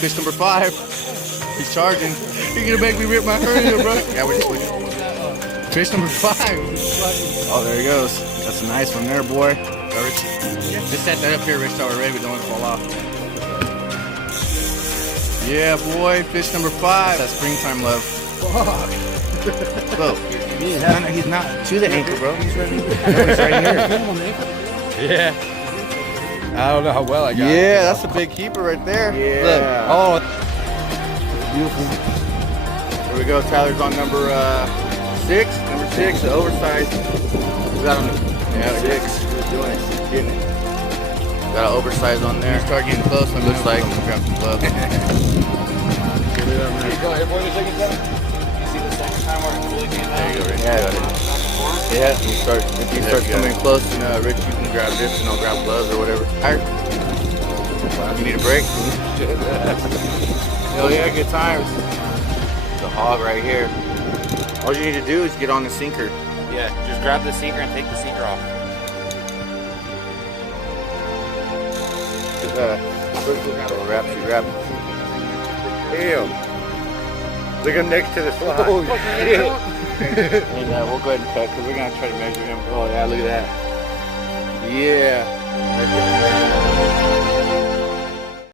Fish number 5. He's charging. You're gonna make me rip my hernia, bro. Yeah, we're just looking. Fish number 5. Oh, there he goes. That's a nice one there, boy. Just set that up here, Rich, so we're ready. We don't want to fall off. Yeah, boy. Fish number 5. That's springtime love. Fuck. Look, he's not to the ankle, bro. He's right here. No, he's right here. Yeah. I don't know how well I got it. Yeah, that's a big keeper right there. Yeah. Look. Oh, Beautiful. Here we go. Tyler's on number 6. Number 6, the oversized. We got him. Yeah, 6. He's doing it. He's getting it. Got an oversized on there. Start getting close. It looks like. I'm gonna grab some gloves. Go ahead, boy, the second time. You see the second time where it fully came out? There you go, Rich. Yeah, got it. Yeah, if he starts coming close, and Rich, you can grab this and I'll grab gloves or whatever. Alright. You need a break? Hell yeah, good times. The hog right here. All you need to do is get on the sinker. Yeah, just grab the sinker and take the sinker off. Wrap. Ew. Look him next to the slot. Oh, shit. And we'll go ahead and cut because we're going to try to measure him. Oh, yeah, look at that. Yeah.